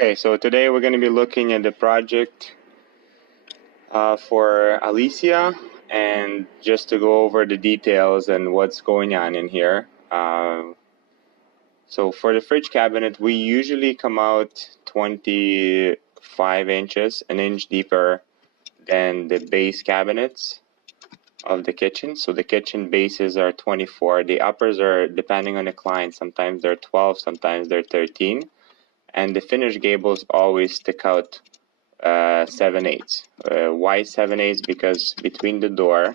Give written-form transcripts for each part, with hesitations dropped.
Okay, so today we're going to be looking at the project for Alicia, and just to go over the details and what's going on in here. So for the fridge cabinet, we usually come out 25 inches, an inch deeper than the base cabinets of the kitchen. So the kitchen bases are 24. The uppers are, depending on the client, sometimes they're 12, sometimes they're 13. And the finished gables always stick out 7/8. Why 7/8? Because between the door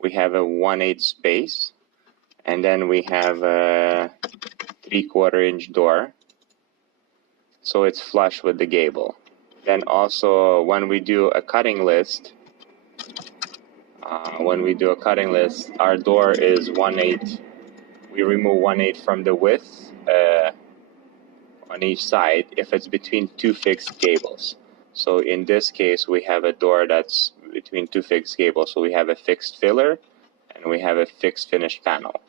we have a 1/8 space, and then we have a 3/4 inch door, so it's flush with the gable. Then also when we do a cutting list, our door is 1/8. We remove 1/8 from the width on each side if it's between two fixed gables. So in this case, we have a door that's between two fixed gables. So we have a fixed filler and we have a fixed finished panel.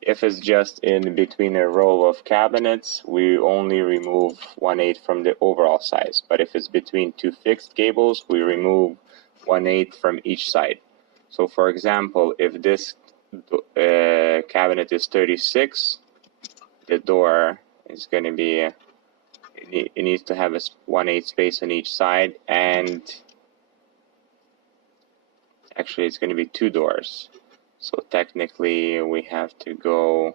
If it's just in between a row of cabinets, we only remove 1/8 from the overall size. But if it's between two fixed gables, we remove 1/8 from each side. So for example, if this cabinet is 36, the door is going to be, it needs to have a 1/8 space on each side, and actually it's going to be two doors. So technically we have to go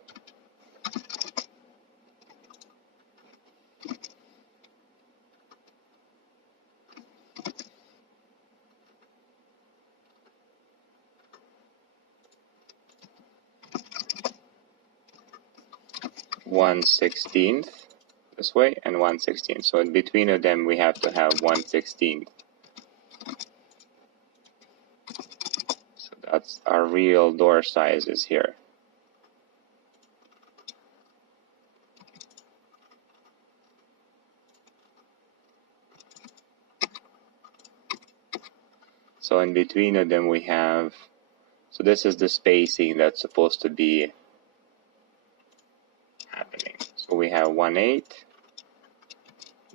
one 1/16 this way and 1/16. So in between of them we have to have 1/16. So that's our real door sizes here. So in between of them we have, so this is the spacing that's supposed to be happening. So we have 1/8,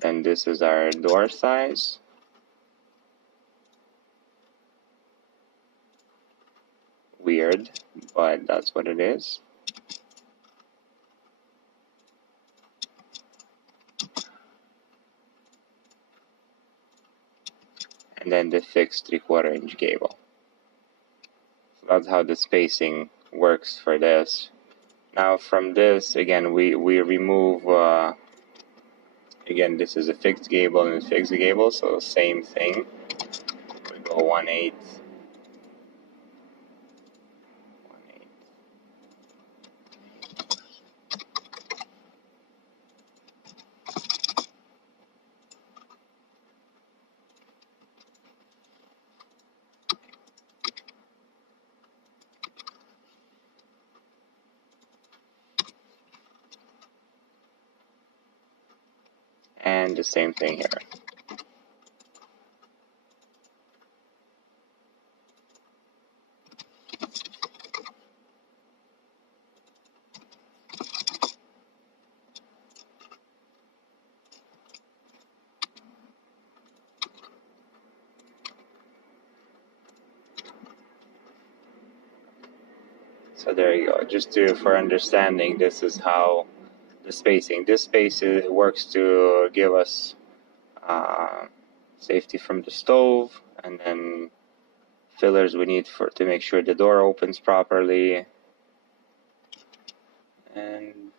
then this is our door size. Weird, but that's what it is. And then the fixed 3/4 inch gable. So that's how the spacing works for this. Now from this, again, we remove, again, this is a fixed gable and a fixed gable, so same thing. We go 1/8. And the same thing here. So there you go. Just for understanding, this is how the spacing. This space works to give us safety from the stove, and then fillers we need to make sure the door opens properly, and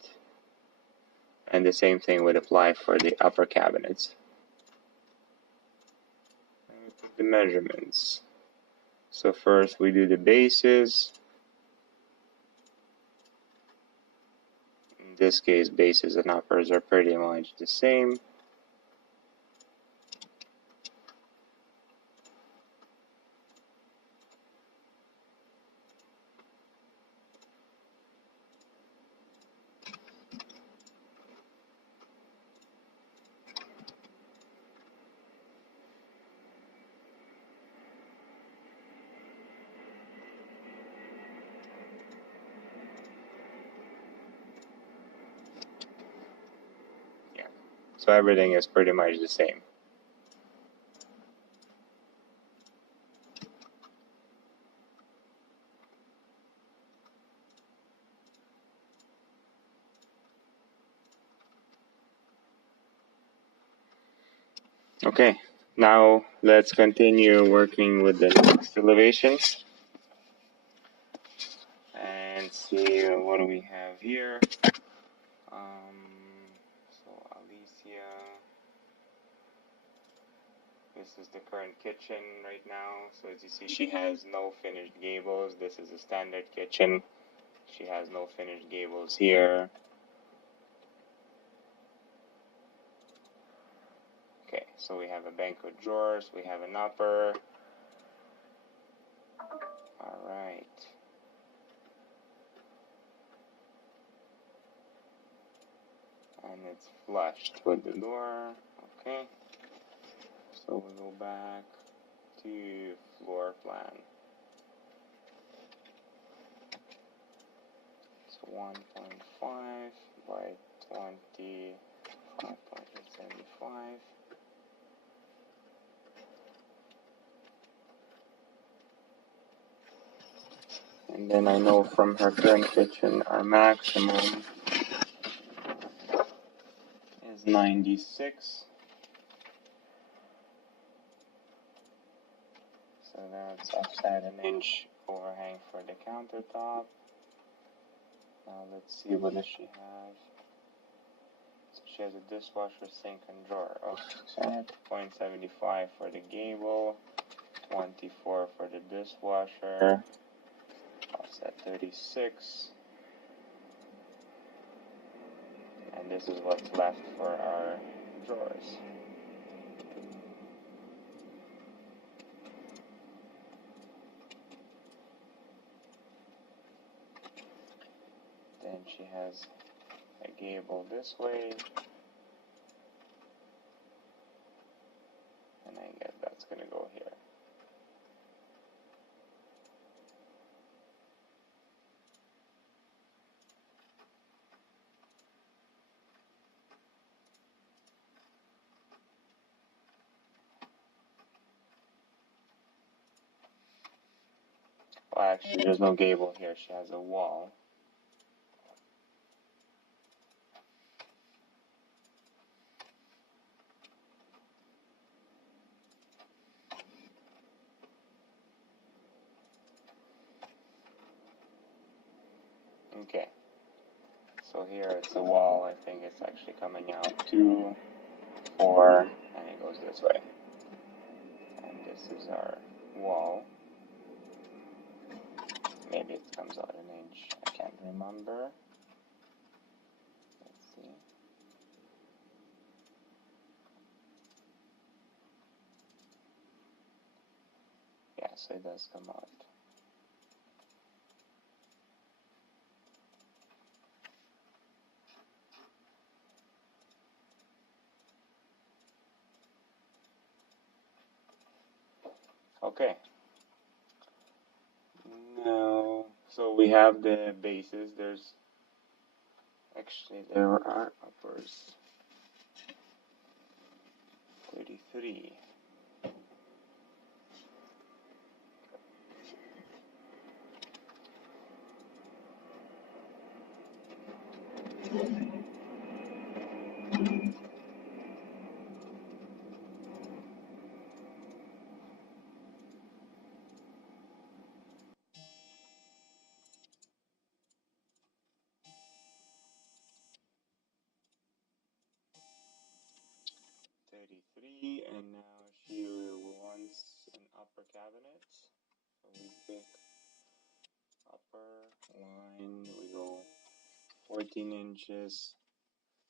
the same thing would apply for the upper cabinets. And we put the measurements. So first we do the bases. In this case, bases and uppers are pretty much the same. So everything is pretty much the same. Okay, now let's continue working with the next elevation and see what do we have here. So Alicia, this is the current kitchen right now. So as you see, she has no finished gables. This is a standard kitchen. She has no finished gables here. Okay, so we have a banquet drawers, we have an upper. Alright. And it's flushed with the door. Okay. So we go back to floor plan. It's 1.5 by 25.75. And then I know from her current kitchen our maximum is 96. So that's offset an inch overhang for the countertop. Now let's see what does she have. So she has a dishwasher, sink, and drawer. Offset 0.75 for the gable, 24 for the dishwasher. Offset 36. And this is what's left for our drawers. Then she has a gable this way. And I guess that's going to go here. Well, actually, there's no gable here. She has a wall. Okay. So here it's a wall. I think it's actually coming out 2, 4, and it goes this way. And this is our wall. Maybe it comes out an inch. I can't remember. Let's see. Yeah, so it does come out. Okay. Now, so we have the bases. There are uppers. 33. And now she wants an upper cabinet. So we pick upper line, we go 14 inches,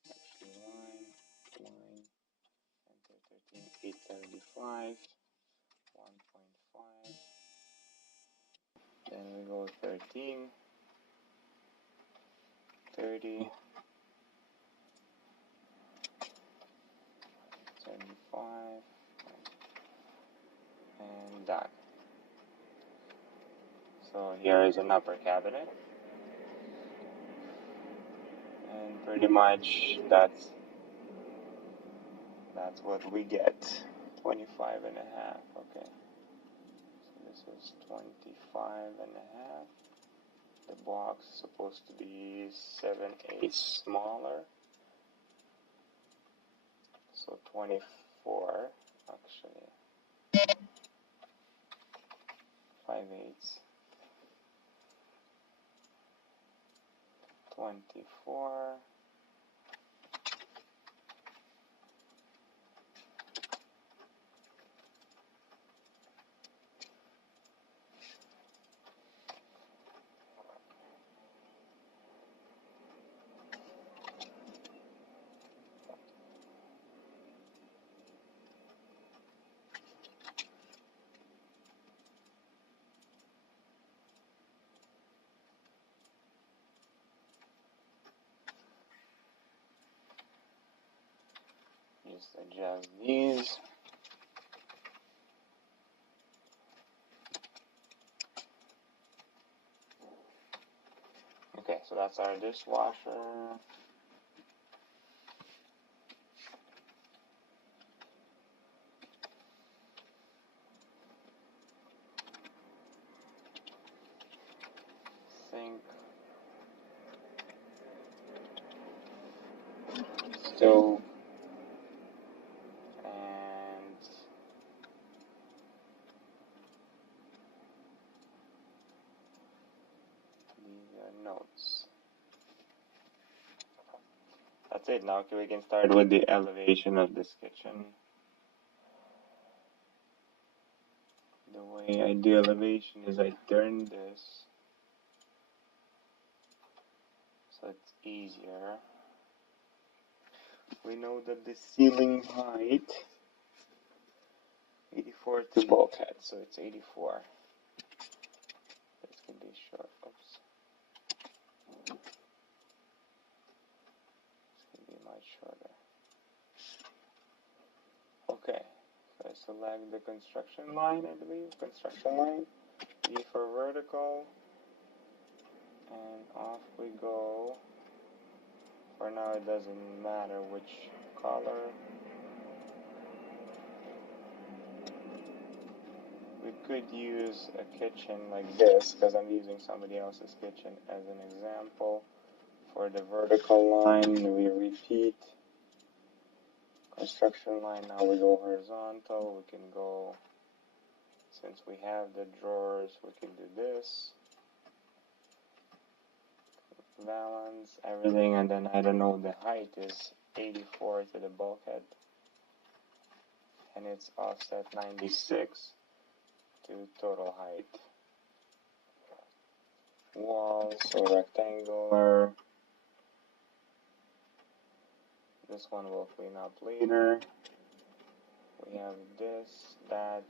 actually line, enter 13, 835, 1.5, then we go 13, 30, 75, and done. So here is an upper cabinet, and pretty much that's That's what we get. 25 and a half. Okay. So this is 25 and a half. The box is supposed to be 7/8 smaller. So 24, actually. 5/8. 24. Just adjust these. Okay, so that's our dishwasher. Sink. Stove. And these are notes. That's it. Now we can start with the elevation of this kitchen. The way I do elevation is I turn this so it's easier. We know that the ceiling height 84 to bulkhead, so it's 84. This can be short. Oops. This can be much shorter. Okay, so I select the construction line, I believe. Construction line. E for vertical. And off we go. For now it doesn't matter which color. We could use a kitchen like this, because I'm using somebody else's kitchen as an example. For the vertical line, we repeat. Construction line, now we go horizontal. We can go, since we have the drawers, we can do this. Balance everything, and then I don't know, the height is 84 to the bulkhead. And it's offset 96 to total height. Walls, so rectangular. This one we'll clean up later. We have this, that.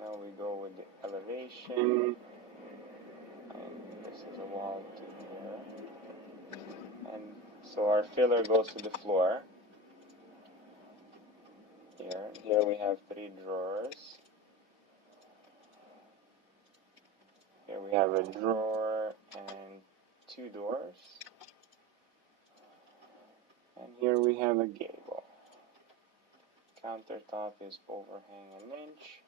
Now we go with the elevation. And this is a wall to here. And so our filler goes to the floor. Here we have 3 drawers. Here we have a drawer and 2 doors. And here we have a gable. Countertop is overhang 1 inch.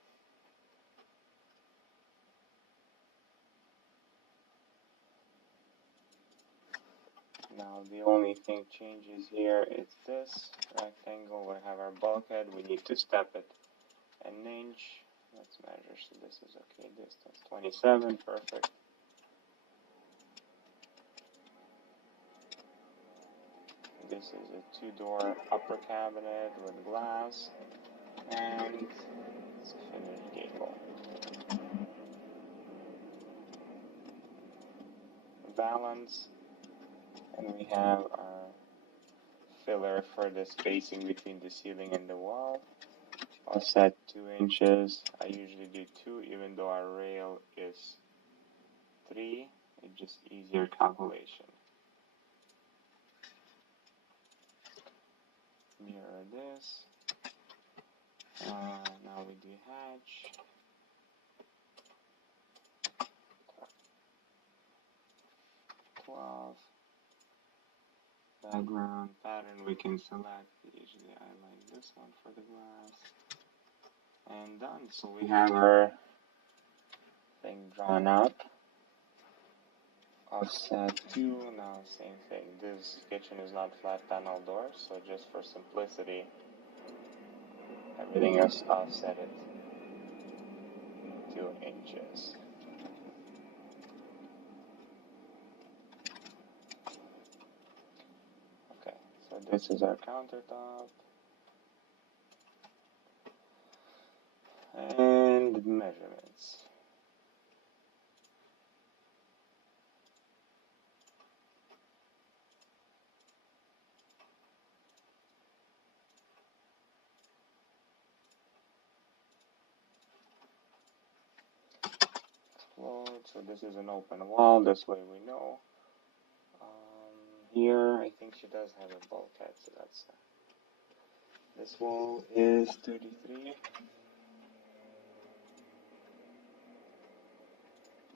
Now the only thing changes here is this rectangle. We have our bulkhead. We need to step it 1 inch. Let's measure so this is okay. Distance 27, perfect. This is a 2-door upper cabinet with glass, and it's a finished gable. Balance, and we have our filler for the spacing between the ceiling and the wall. I'll set 2 inches. I usually do 2, even though our rail is 3. It's just easier calculation. Mirror this. Now we do hatch. Background pattern we can select. Usually I like this one for the glass. And done. So we have our thing drawn up. Offset 2. Now same thing. This kitchen is not flat panel doors, so just for simplicity, everything else offset it 2 inches. Okay, so this is our countertop. And measurements. So this is an open wall, this way we know. Here, I think she does have a bulkhead, so that's this wall is 33.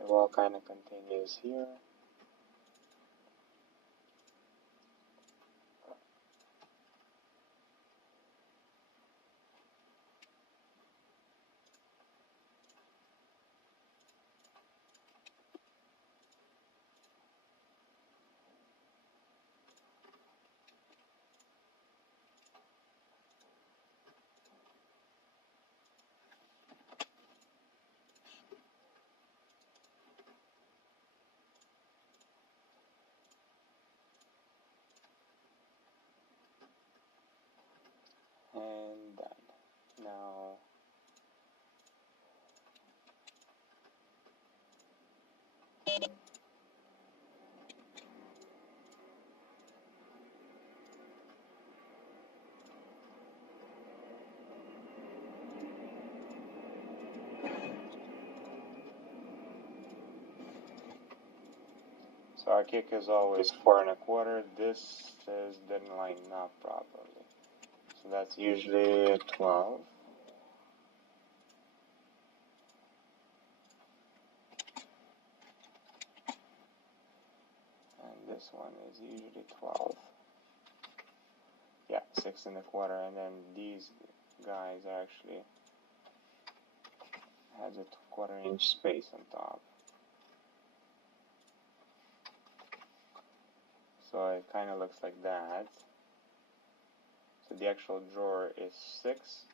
The wall kind of continues here. And done. Now, so our kick is always 4 1/4. This didn't line up properly. So that's usually a 12. And this one is usually 12. Yeah, 6 1/4. And then these guys are actually has a 1/4 inch space on top. So it kind of looks like that. So the actual drawer is 6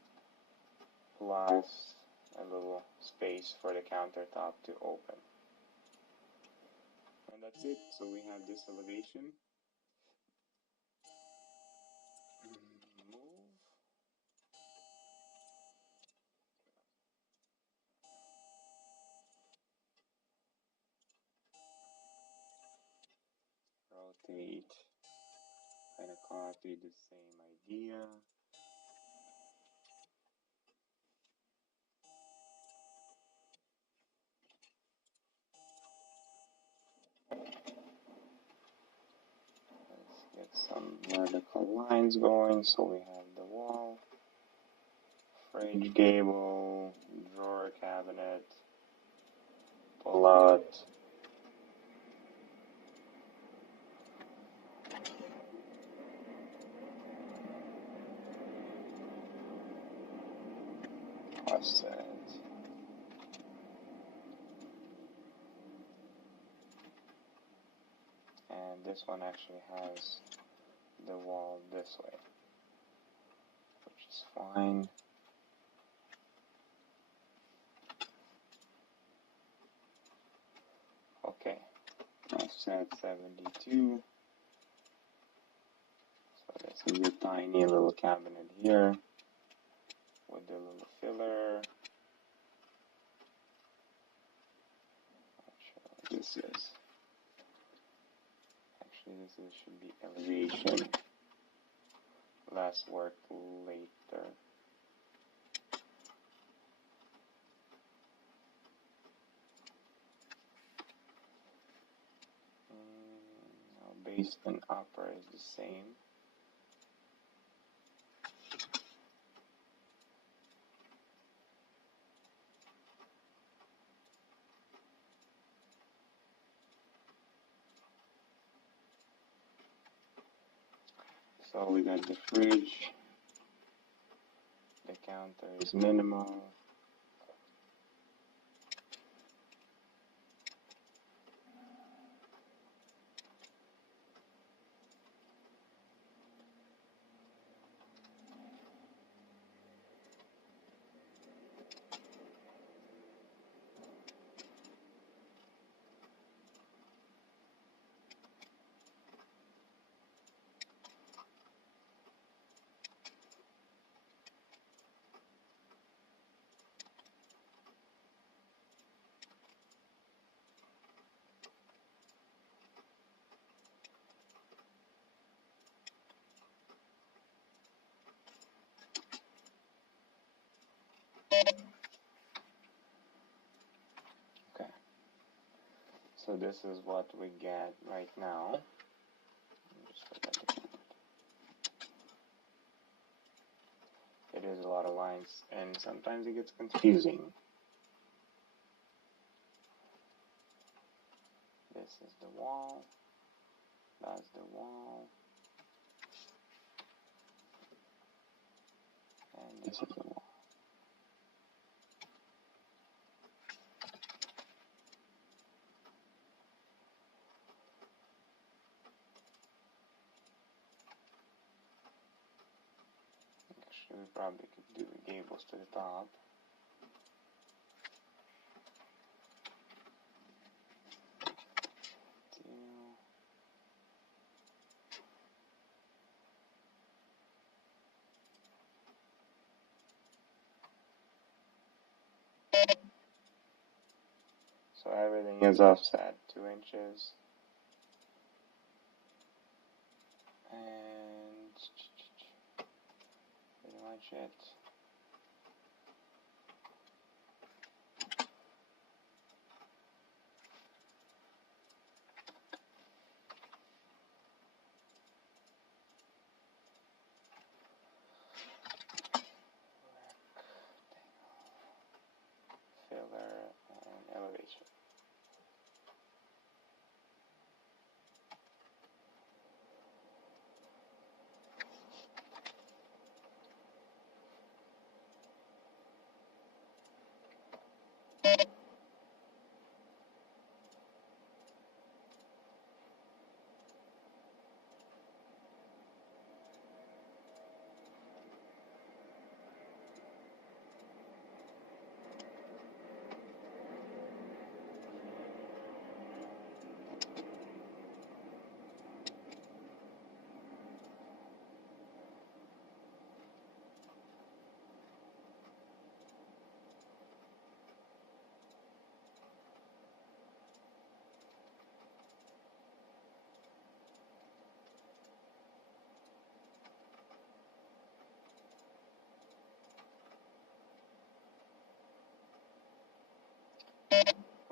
plus a little space for the countertop to open. And that's it. So we have this elevation. Move. Rotate. Kind of copy the same idea. Let's get some vertical lines going. So we have the wall, fridge gable, drawer cabinet, pull out. Offset. And this one actually has the wall this way, which is fine. Okay, offset 72. So this is a tiny little cabinet here with the little filler. Not sure what this is. Actually, this should be elevation. Less work later. Now base and upper is the same. So we got the fridge, the counter is minimal. Okay, so this is what we get right now. Just forget the count. It is a lot of lines, and sometimes it gets confusing. This is the wall, that's the wall, and this is the wall. Actually, we probably could do the gables to the top. So everything is offset 2 inches. And pretty much it. Filler and elevation.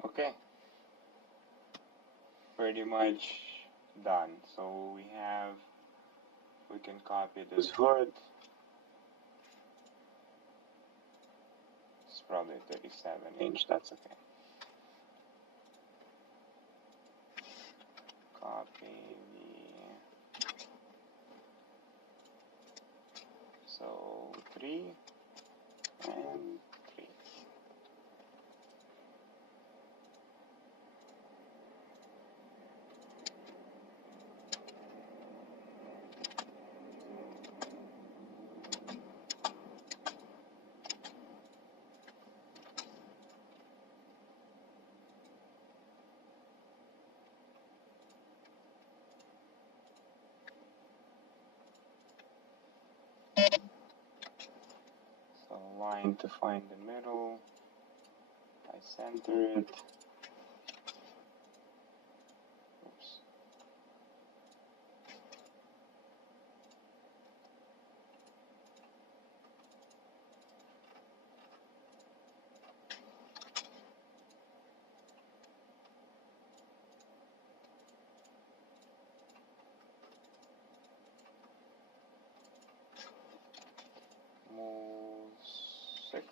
Okay, pretty much done. So we can copy this hood. It's probably 37-inch, that's okay. Copy so 3 and 3. So line to find the middle. I center it. Oops. Move 6.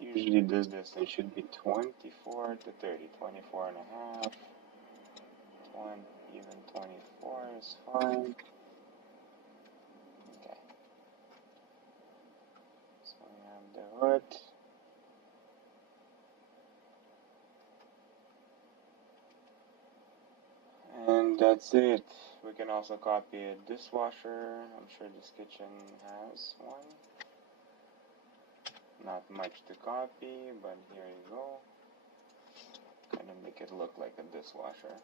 Usually this distance should be 24 to 30, 24 and a half. one, even 24 is fine. Okay. So we have the hood. And that's it. We can also copy a dishwasher. I'm sure this kitchen has one. Not much to copy, but here you go. Kind of make it look like a dishwasher.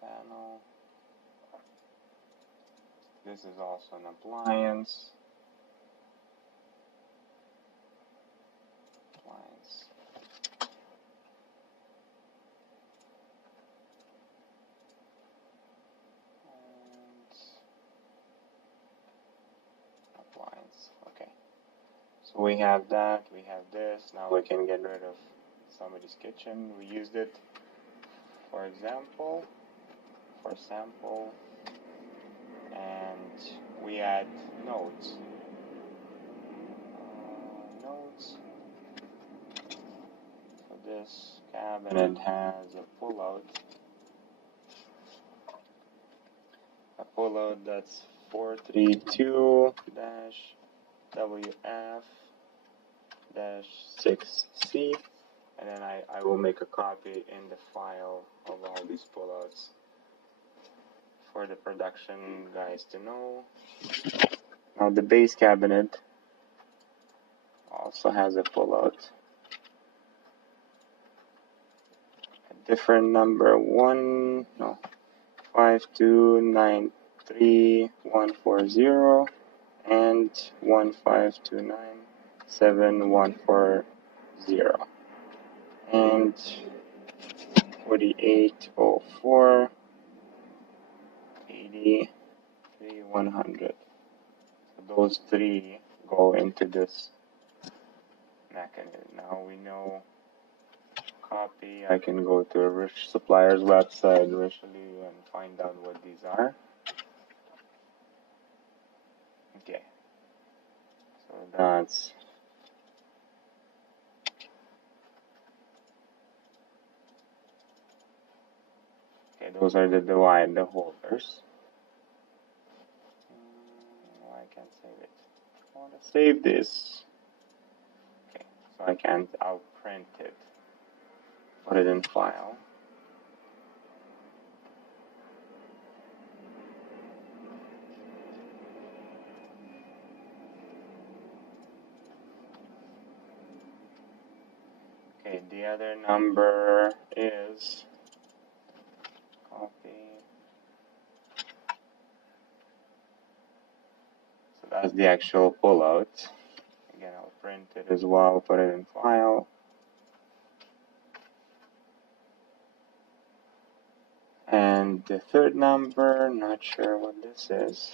Panel. This is also an appliance. Okay. So we have that, we have this. Now we can get rid of somebody's kitchen. We used it, for example, for sample, and we add notes. Notes. So this cabinet has a pullout. A pullout that's 432-WF-6C, and then I will make a copy in the file of all these pullouts for the production guys to know. Now the base cabinet also has a pullout. A different number 5293140 and 1529740 and 4804 100. So those three go into this mechanism. Now we know copy. I can go to a Rich Supplier's website, Richly, and find out what these are. Okay. So that's okay. Those are the holders. I can't save it. I want to save this. Okay, so I can't. I'll print it. Put it in file. Okay, the other number is copy. So that's the actual pullout. Again, I'll print it as well, put it in file. And the third number, not sure what this is.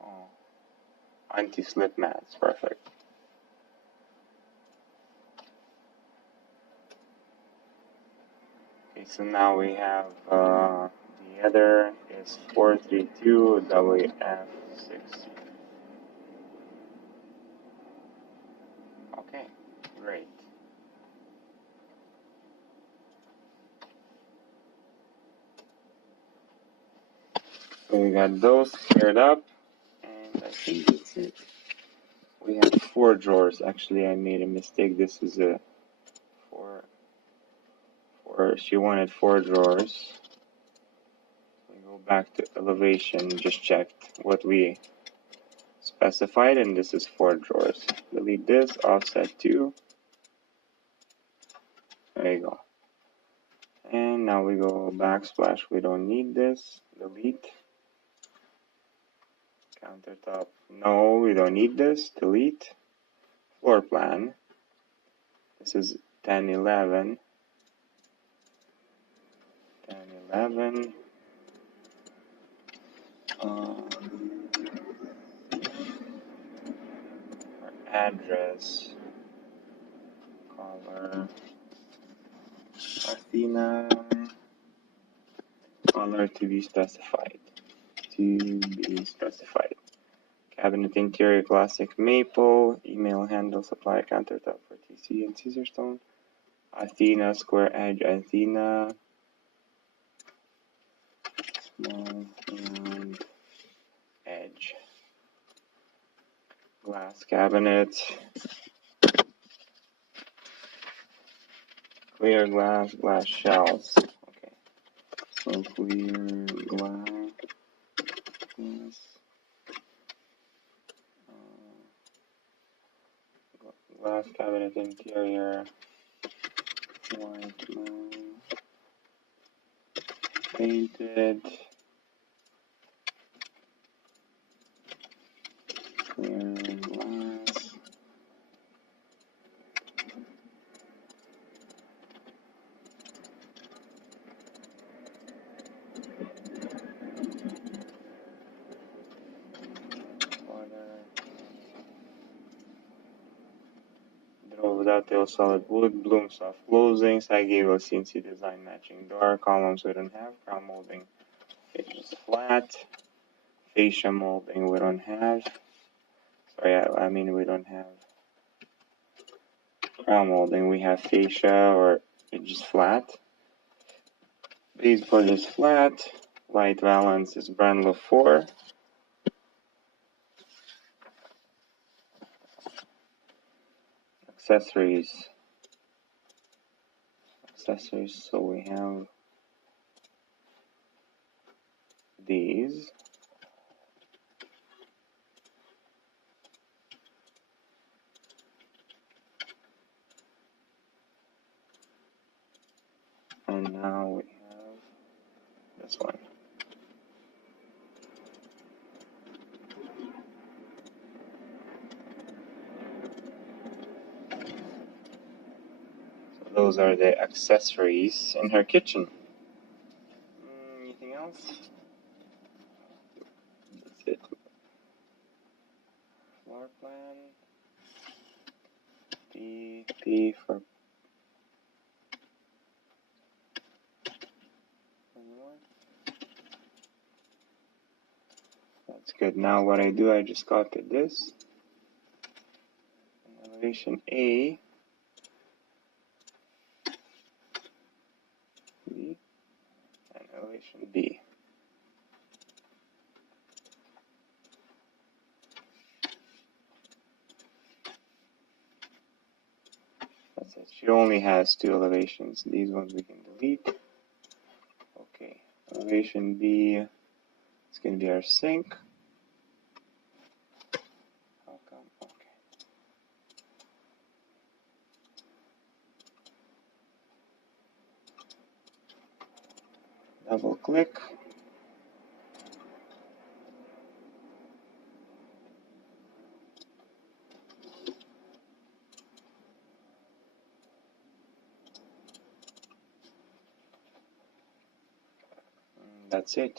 Oh, anti-slip mats, perfect. Okay, so now we have the other is 432-WF6. Okay, great. So we got those cleared up, and I think that's it. We have 4 drawers. Actually, I made a mistake. This is a 4. She wanted 4 drawers. We go back to elevation, just checked what we specified, and this is 4 drawers. Delete this, offset 2. There you go. And now we go backsplash. We don't need this. Delete. Countertop. No, we don't need this. Delete. Floor plan. This is 1011. 1011. Address. Color. Athena. Color to be specified. To be specified. Cabinet interior classic maple. Email handle supplier countertop for TC and Caesarstone. Athena square edge Athena. Small round edge. Glass cabinet. Clear glass, glass shells. Okay. So clear glass. Glass cabinet interior. White mount. Painted. Clear glass. Drove dovetail solid wood, bloom soft closing, side gable CNC design matching door, columns we don't have, crown molding, edges flat, fascia molding we don't have. Sorry, I mean we don't have crown molding, we have fascia or edges flat. Baseboard is flat, light valance is Brandlo 4. Accessories, so we have these. And now we have this one. So those are the accessories in her kitchen. Anything else? That's it. Floor plan. P for that's good. Now what I do, I just copied this. Elevation A, B, and elevation B. That's it. She only has 2 elevations. These ones we can delete. Okay. Elevation B, it's going to be our sink. How come? Okay. Double click. That's it.